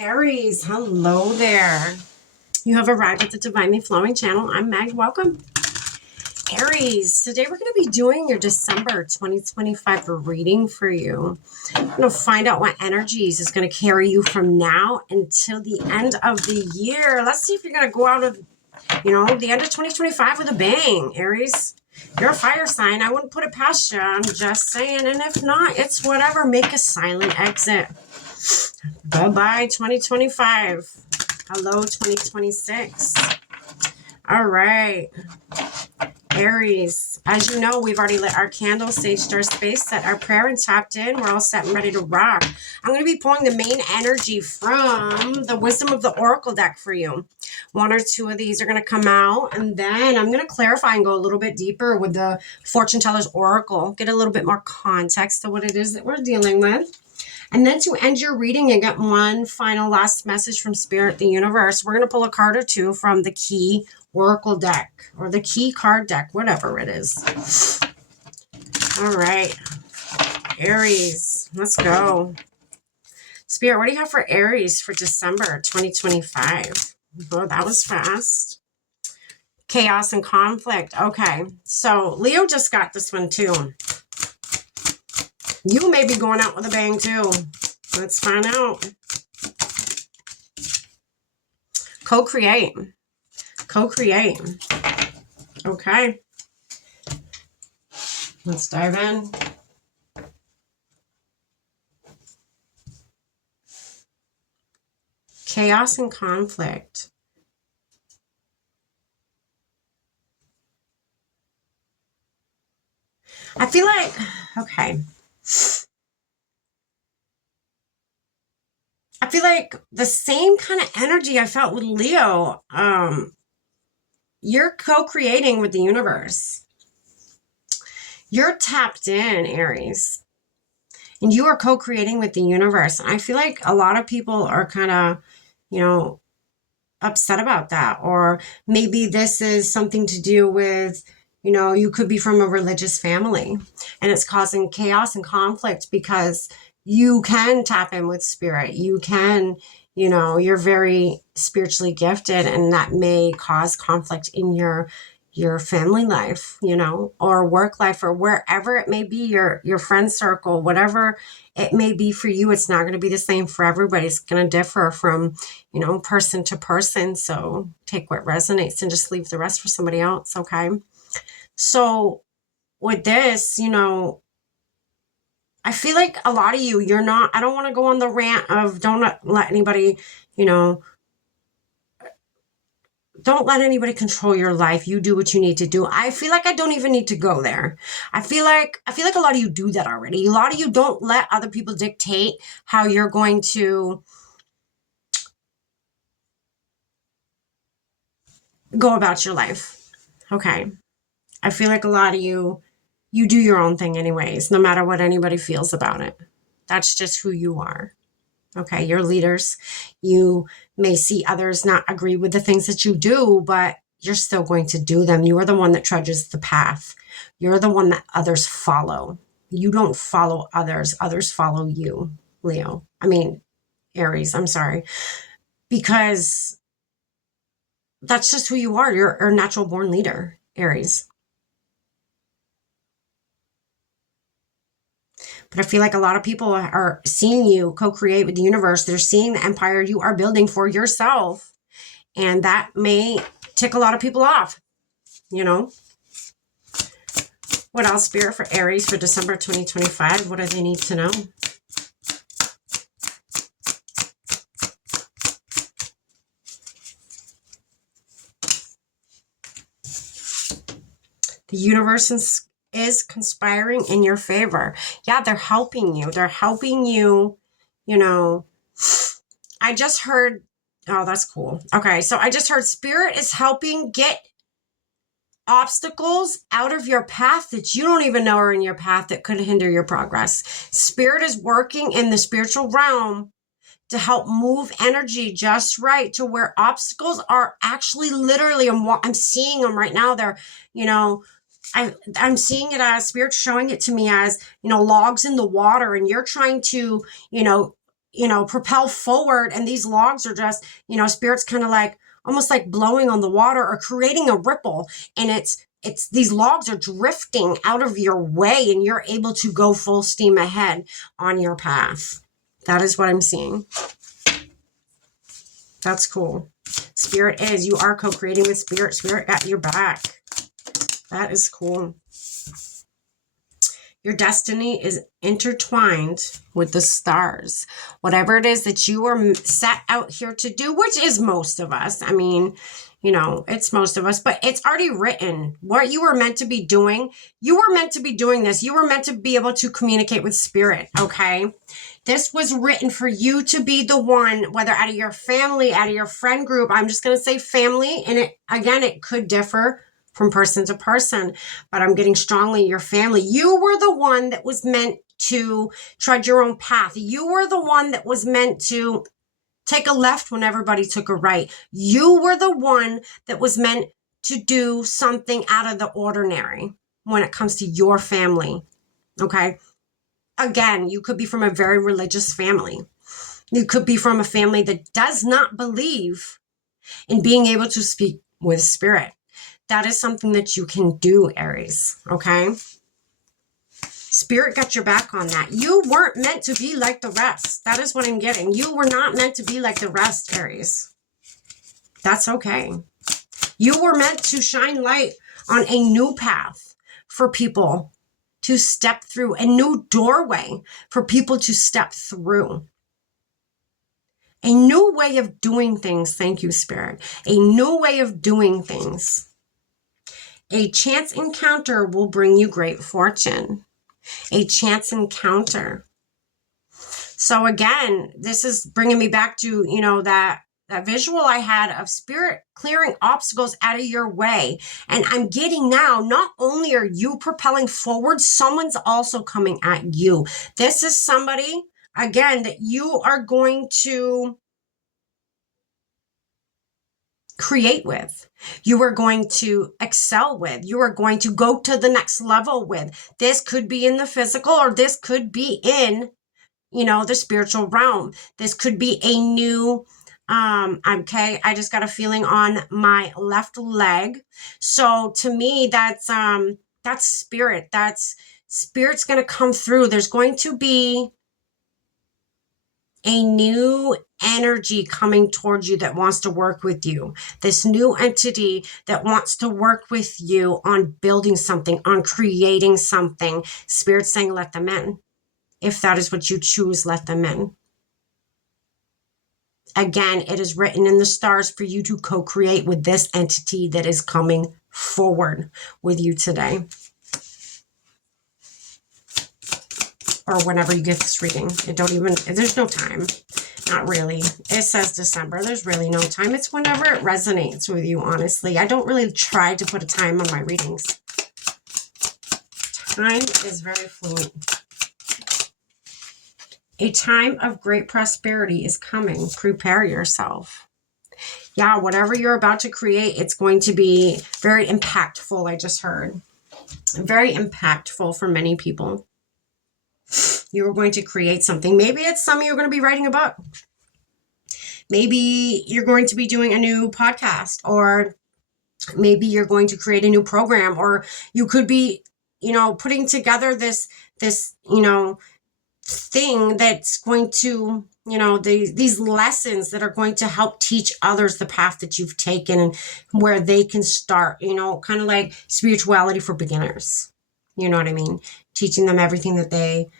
Aries, hello there. You have arrived at the Divinely Flowing channel. I'm Meg. Welcome. Aries, today we're going to be doing your December 2025 reading for you. I'm going to find out what energies is going to carry you from now until the end of the year. Let's see if you're going to go out of, the end of 2025 with a bang, Aries. You're a fire sign. I wouldn't put it past you. I'm just saying. And if not, it's whatever. Make a silent exit. Bye-bye 2025. Hello 2026. All right. Aries, as you know, we've already lit our candle, saged our space, set our prayer, and tapped in. We're all set and ready to rock. I'm going to be pulling the main energy from the Wisdom of the Oracle deck for you. One or two of these are going to come out, and then I'm going to clarify and go a little bit deeper with the Fortune Teller's Oracle, get a little bit more context to what it is that we're dealing with. And then to end your reading and get one final last message from Spirit, the universe, we're going to pull a card or two from the Key Oracle deck or the Key card deck, whatever it is. All right. Aries, let's go. Spirit, what do you have for Aries for December 2025? Oh, that was fast. Chaos and conflict. Okay. So Leo just got this one too. You may be going out with a bang too. Let's find out. Co-create. Co-create. Okay. Let's dive in. Chaos and conflict. I feel like, okay. I feel like the same kind of energy I felt with Leo. You're co-creating with the universe. You're tapped in, Aries. And you are co-creating with the universe. And I feel like a lot of people are kind of, upset about that. Or maybe this is something to do with, you could be from a religious family and it's causing chaos and conflict because you can tap in with spirit. You can, you're very spiritually gifted, and that may cause conflict in your family life, or work life, or wherever it may be, your friend circle, whatever it may be for you. It's not going to be the same for everybody. It's going to differ from, person to person. So take what resonates and just leave the rest for somebody else. Okay. So with this, I feel like a lot of you, I don't want to go on the rant of don't let anybody, don't let anybody control your life. You do what you need to do. I feel like I don't even need to go there. I feel like a lot of you do that already. A lot of you don't let other people dictate how you're going to go about your life. Okay. I feel like a lot of you do your own thing anyways, no matter what anybody feels about it. That's just who you are. Okay, you're leaders. You may see others not agree with the things that you do, but you're still going to do them. You are the one that trudges the path. You're the one that others follow. You don't follow others. Others follow you, Leo. Aries, I'm sorry. Because that's just who you are. You're a natural born leader, Aries. But I feel like a lot of people are seeing you co-create with the universe. They're seeing the empire you are building for yourself. And that may tick a lot of people off, What else, Spirit, for Aries for December 2025? What do they need to know? The universe is conspiring in your favor. Yeah, they're helping you. They're helping you, I just heard, oh, that's cool. Okay, so I just heard Spirit is helping get obstacles out of your path that you don't even know are in your path that could hinder your progress. Spirit is working in the spiritual realm to help move energy just right to where obstacles are actually literally, I'm seeing them right now. They're, I'm seeing it as Spirit showing it to me as, logs in the water, and you're trying to, propel forward. And these logs are just, Spirit's kind of like, almost like blowing on the water or creating a ripple. And it's these logs are drifting out of your way, and you're able to go full steam ahead on your path. That is what I'm seeing. That's cool. Spirit you are co-creating with Spirit. Spirit got your back. That is cool. Your destiny is intertwined with the stars. Whatever it is that you were set out here to do, which is most of us. I mean, it's most of us, but it's already written. What you were meant to be doing, you were meant to be doing this. You were meant to be able to communicate with Spirit, okay? This was written for you to be the one, whether out of your family, out of your friend group. I'm just going to say family. And it could differ from person to person, but I'm getting strongly your family. You were the one that was meant to tread your own path. You were the one that was meant to take a left when everybody took a right. You were the one that was meant to do something out of the ordinary when it comes to your family. Okay. Again, you could be from a very religious family. You could be from a family that does not believe in being able to speak with Spirit. That is something that you can do, Aries, okay? Spirit got your back on that. You weren't meant to be like the rest. That is what I'm getting. You were not meant to be like the rest, Aries. That's okay. You were meant to shine light on a new path for people to step through, a new doorway for people to step through. A new way of doing things. Thank you, Spirit. A new way of doing things. A chance encounter will bring you great fortune. A chance encounter. So again, this is bringing me back to, that visual I had of Spirit clearing obstacles out of your way. And I'm getting now, not only are you propelling forward, someone's also coming at you. This is somebody, again, that you are going to create with, you are going to excel with, you are going to go to the next level with. This could be in the physical, or this could be in, the spiritual realm. This could be a new, okay, I just got a feeling on my left leg. So to me, that's Spirit. That's Spirit's going to come through. There's going to be a new energy coming towards you that wants to work with you. This new entity that wants to work with you on building something, on creating something. Spirit's saying, let them in. If that is what you choose, let them in. Again, it is written in the stars for you to co-create with this entity that is coming forward with you today. Or whenever you get this reading. There's no time. Not really. It says December. There's really no time. It's whenever it resonates with you, honestly. I don't really try to put a time on my readings. Time is very fluid. A time of great prosperity is coming. Prepare yourself. Yeah, whatever you're about to create, it's going to be very impactful, I just heard. Very impactful for many people. You're going to create something. Maybe it's some of you are going to be writing a book. Maybe you're going to be doing a new podcast, or maybe you're going to create a new program, or you could be, putting together this, thing that's going to, these lessons that are going to help teach others the path that you've taken and where they can start, kind of like spirituality for beginners. You know what I mean? Teaching them everything that they,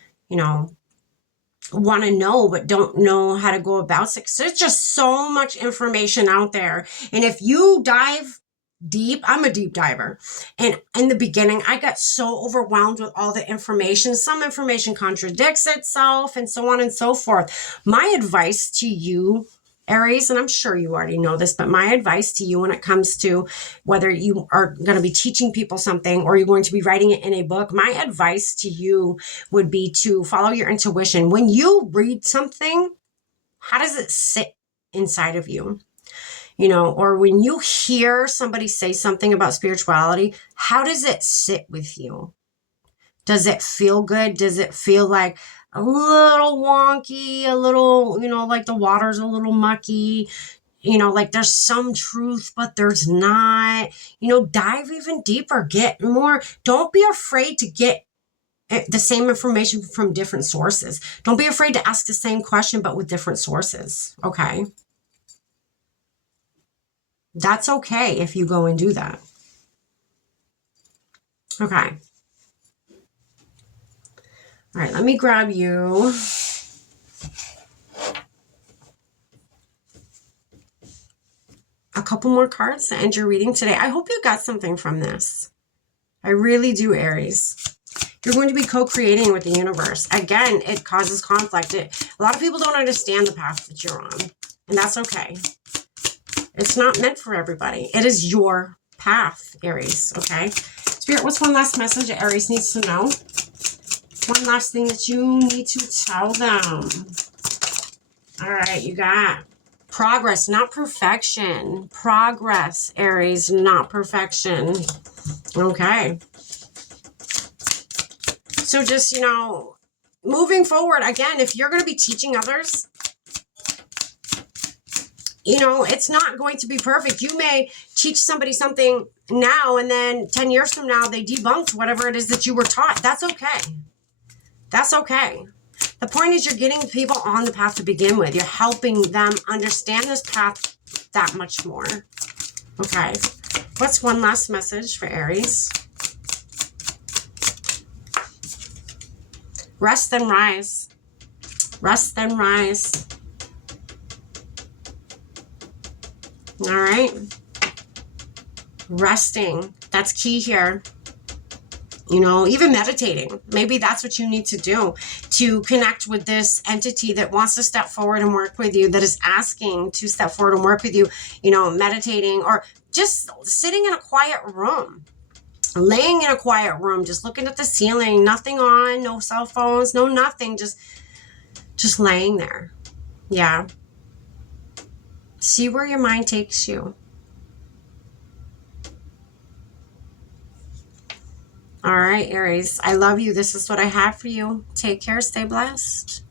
want to know, but don't know how to go about it. So there's just so much information out there. And if you dive deep, I'm a deep diver. And in the beginning, I got so overwhelmed with all the information. Some information contradicts itself and so on and so forth. My advice to you, Aries, and I'm sure you already know this, but my advice to you when it comes to whether you are going to be teaching people something or you're going to be writing it in a book, my advice to you would be to follow your intuition. When you read something, how does it sit inside of you? Or when you hear somebody say something about spirituality, how does it sit with you? Does it feel good? Does it feel like, a little wonky, a little, like the water's a little mucky, like there's some truth, but there's not, dive even deeper, get more. Don't be afraid to get the same information from different sources. Don't be afraid to ask the same question, but with different sources. Okay. That's okay if you go and do that. Okay. All right, let me grab you a couple more cards to end your reading today. I hope you got something from this. I really do, Aries. You're going to be co-creating with the universe. Again, it causes conflict. A lot of people don't understand the path that you're on, and that's okay. It's not meant for everybody. It is your path, Aries, okay? Spirit, what's one last message that Aries needs to know? One last thing that you need to tell them. All right, you got progress, not perfection. Progress, Aries, not perfection. Okay. So just, moving forward, again, if you're going to be teaching others, it's not going to be perfect. You may teach somebody something now, and then 10 years from now, they debunked whatever it is that you were taught. That's okay. That's okay. The point is you're getting people on the path to begin with. You're helping them understand this path that much more. Okay. What's one last message for Aries? Rest and rise. Rest and rise. All right. Resting. That's key here. Even meditating. Maybe that's what you need to do to connect with this entity that wants to step forward and work with you, that is asking to step forward and work with you, meditating, or just sitting in a quiet room, laying in a quiet room, just looking at the ceiling, nothing on, no cell phones, no nothing, just laying there. Yeah. See where your mind takes you. All right, Aries, I love you. This is what I have for you. Take care. Stay blessed.